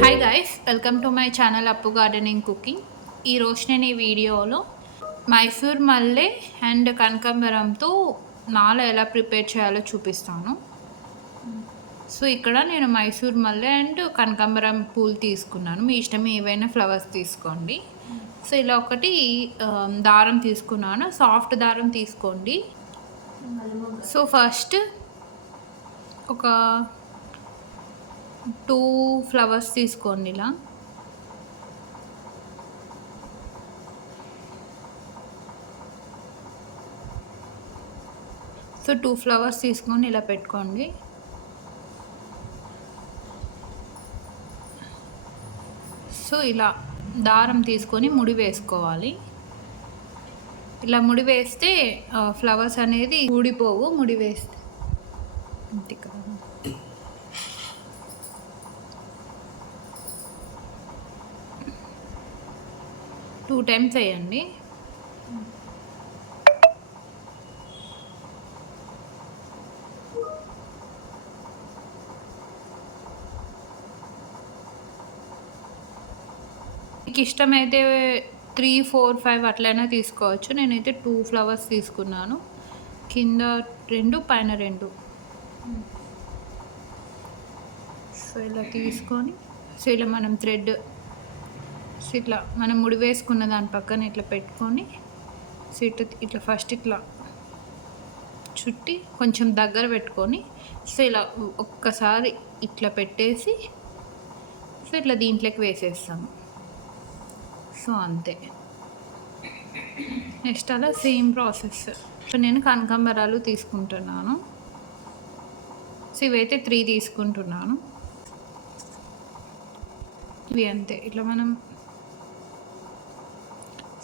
Hi guys, welcome to my channel అప్పు gardening cooking. ఈరోజు నేను ఈ వీడియోలో మైసూర్ మల్లె అండ్ కనకాంబరంతో నాల ఎలా ప్రిపేర్ చేయాలో చూపిస్తాను. సో ఇక్కడ నేను మైసూర్ మల్లె అండ్ కనకాంబరం పూలు తీసుకున్నాను. మీ ఇష్టం ఏవైనా ఫ్లవర్స్ తీసుకోండి. సో ఇలా ఒకటి దారం తీసుకున్నాను, సాఫ్ట్ దారం తీసుకోండి. సో ఫస్ట్ ఒక 2 ఫ్లవర్స్ తీసుకోండి. ఇలా సో 2 ఫ్లవర్స్ తీసుకొని ఇలా పెట్టుకోండి. సో ఇలా దారం తీసుకొని ముడి వేసుకోవాలి. ఇలా ముడి వేస్తే ఫ్లవర్స్ అనేది ఊడిపోవు. ముడి వేస్తే అంతే కదా. టూ టైమ్స్ వేయండి. మీకు ఇష్టమైతే 3, 4, 5 అట్లయినా తీసుకోవచ్చు. నేనైతే 2 ఫ్లవర్స్ తీసుకున్నాను. కింద 2, పైన 2. సో ఇలా తీసుకొని సో ఇలా మనం థ్రెడ్ ఇట్లా మనం ముడి వేసుకున్న దాని పక్కన ఇట్లా పెట్టుకొని సో ఇట్లా ఫస్ట్ ఇట్లా చుట్టి కొంచెం దగ్గర పెట్టుకొని సో ఇలా ఒక్కసారి ఇట్లా పెట్టేసి సో ఇట్లా దీంట్లోకి వేసేస్తాము. సో అంతే. నెక్స్ట్ అలా సేమ్ ప్రాసెస్. సో నేను కనకాంబరాలు తీసుకుంటున్నాను. సో ఇవైతే 3 తీసుకుంటున్నాను. ఇవి అంతే. ఇట్లా మనం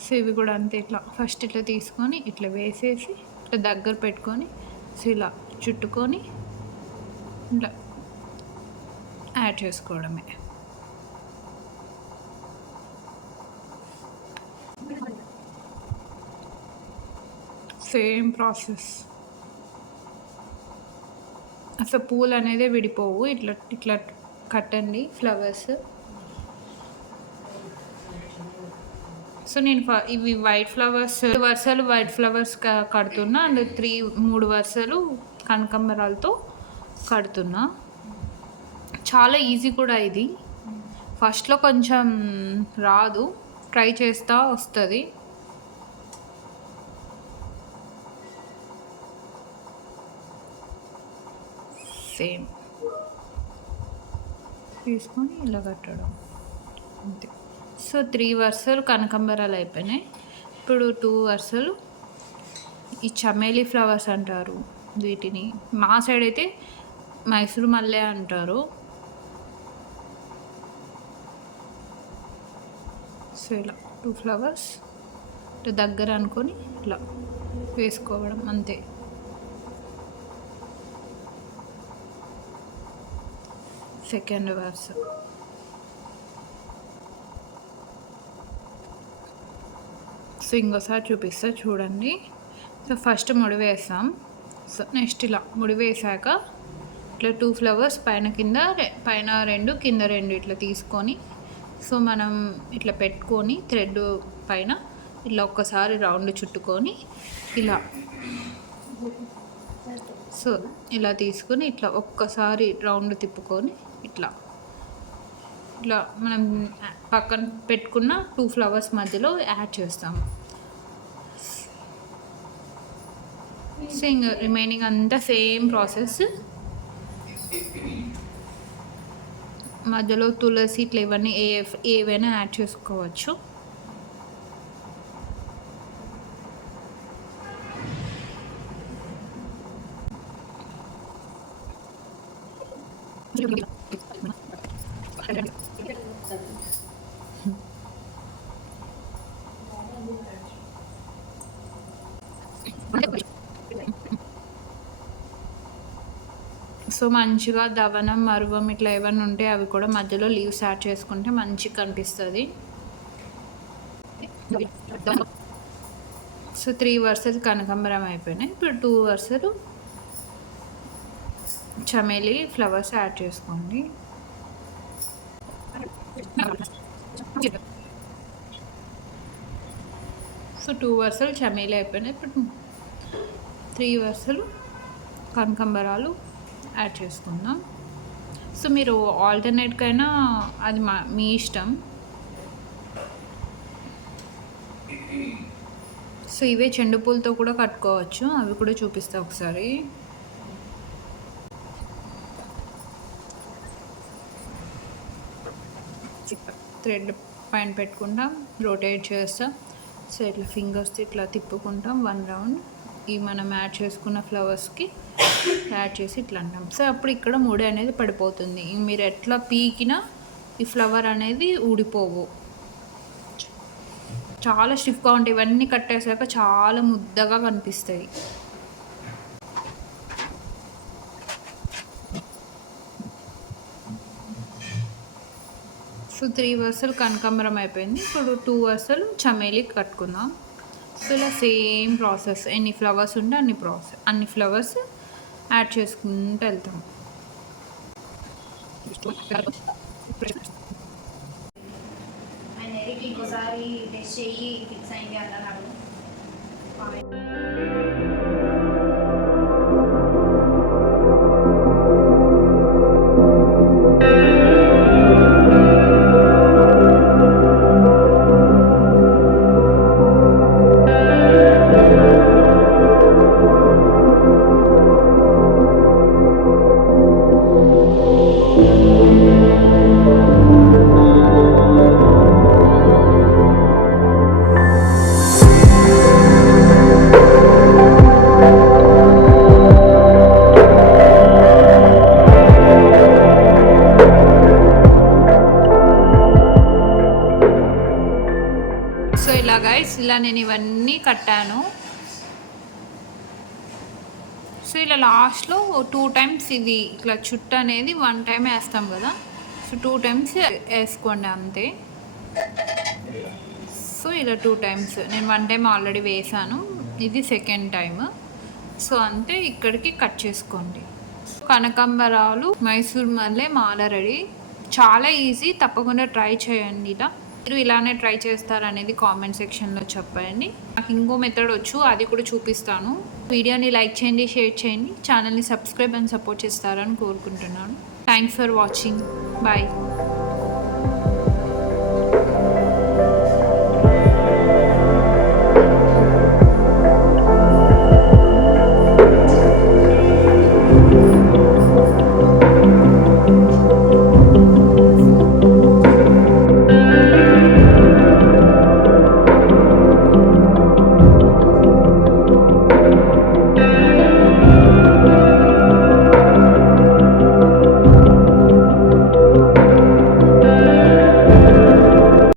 సో ఇవి కూడా అంతే. ఇట్లా ఫస్ట్ ఇట్లా తీసుకొని ఇట్లా వేసేసి ఇట్లా దగ్గర పెట్టుకొని సో ఇలా చుట్టుకొని ఇట్లా యాడ్ చేసుకోవడమే. Same process. అసలు పూలు అనేది విడిపోవు. ఇట్లా ఇట్లా కట్టండి ఫ్లవర్స్. సో నేను ఇవి వైట్ ఫ్లవర్స్ వరుసలు వైట్ ఫ్లవర్స్ కడుతున్నా అండ్ 3 వరుసలు కనకాంబరాలతో కడుతున్నా. చాలా ఈజీ కూడా ఇది. ఫస్ట్లో కొంచెం రాదు, ట్రై చేస్తా వస్తుంది. సేమ్ తీసుకొని ఇలా కట్టడం అంతే. సో 3 వరుసలు కనకాంబరాలు అయిపోయినాయి. ఇప్పుడు 2 వరుసలు ఈ చమేలి ఫ్లవర్స్ అంటారు వీటిని. మా సైడ్ అయితే మైసూర్ మల్లె అంటారు. సో ఇలా 2 ఫ్లవర్స్ దగ్గర అనుకొని ఇట్లా వేసుకోవడం అంతే. సెకండ్ వరుస సో ఇంకోసారి చూపిస్తా చూడండి. సో ఫస్ట్ ముడి వేస్తాం. సో నెక్స్ట్ ఇలా ముడి వేసాక ఇట్లా 2 ఫ్లవర్స్ పైన 2 కింద 2 ఇట్లా తీసుకొని సో మనం ఇట్లా పెట్టుకొని థ్రెడ్ పైన ఇట్లా ఒక్కసారి రౌండ్ చుట్టుకొని ఇలా సో ఇలా తీసుకొని ఇట్లా ఒక్కసారి రౌండ్ తిప్పుకొని ఇట్లా ఇట్లా మనం పక్కన పెట్టుకున్న 2 ఫ్లవర్స్ మధ్యలో యాడ్ చేస్తాము. సో ఇంకా రిమైనింగ్ అంతా సేమ్ ప్రాసెస్. మధ్యలో తులసి ఇట్లా ఇవన్నీ ఏవైనా యాడ్ చేసుకోవచ్చు. సో మంచిగా దవనం మరువం ఇట్లా ఏమైనా ఉంటే అవి కూడా మధ్యలో లీవ్స్ యాడ్ చేసుకుంటే మంచిగా కనిపిస్తుంది. సో 3 వరుసలు కనకాంబరం అయిపోయినాయి. ఇప్పుడు 2 వరుసలు చమేలి ఫ్లవర్స్ యాడ్ చేసుకోండి. సో 2 వరుసలు చమేలి అయిపోయినాయి. ఇప్పుడు 3 వరుసలు కనకాంబరాలు యాడ్ చేసుకుందాం. సో మీరు ఆల్టర్నేట్గా అయినా అది మీ ఇష్టం. సో ఇవే చెండు పూలతో కూడా కట్టుకోవచ్చు, అవి కూడా చూపిస్తా ఒకసారి. థ్రెడ్ పైన పెట్టుకుంటాం, రొటేట్ చేస్తాం. సో ఇట్లా ఫింగర్స్ ఇట్లా తిప్పుకుంటాం 1 రౌండ్. ఈ మనం యాడ్ చేసుకున్న ఫ్లవర్స్కి యాడ్ చేసి ఇట్లా అంటాం. సో అప్పుడు ఇక్కడ ముడి అనేది పడిపోతుంది. మీరు ఎట్లా పీకినా ఈ ఫ్లవర్ అనేది ఊడిపోవు, చాలా స్టిఫ్గా ఉంటాయి. ఇవన్నీ కట్టేసాక చాలా ముద్దగా కనిపిస్తాయి. సో 3 వరుసలు కనకాంబరం అయిపోయింది. ఇప్పుడు 2 వరుసలు చమేలి కట్టుకుందాం. సో ఇలా సేమ్ ప్రాసెస్, ఎన్ని ఫ్లవర్స్ ఉంటే అన్ని ఫ్లవర్స్ యాడ్ చేసుకుంటూ వెళ్తాం. ఇంకోసారి టెస్ట్ చేయి ఫిక్స్ అయింది అంటున్నాడు. సో ఇలా గైస్, ఇలా నేను ఇవన్నీ కట్టాను. సో ఇలా లాస్ట్లో 2 టైమ్స్ ఇది ఇట్లా చుట్టు అనేది 1 టైం వేస్తాం కదా, సో 2 టైమ్స్ వేసుకోండి అంతే. సో ఇలా 2 టైమ్స్, నేను 1 టైం ఆల్రెడీ వేసాను, ఇది సెకండ్ టైం. సో అంతే, ఇక్కడికి కట్ చేసుకోండి. కనకాంబరాలు మైసూర్ మల్లె మాల రెడీ. చాలా ఈజీ, తప్పకుండా ట్రై చేయండి. మీరు ఇలానే ట్రై చేస్తారనేది కామెంట్ సెక్షన్లో చెప్పండి. నాకు ఇంకో మెథడ్ వచ్చు, అది కూడా చూపిస్తాను. వీడియోని లైక్ చేయండి, షేర్ చేయండి, ఛానల్ని సబ్స్క్రైబ్ అండ్ సపోర్ట్ చేస్తారని కోరుకుంటున్నాను. Thanks for watching. బాయ్.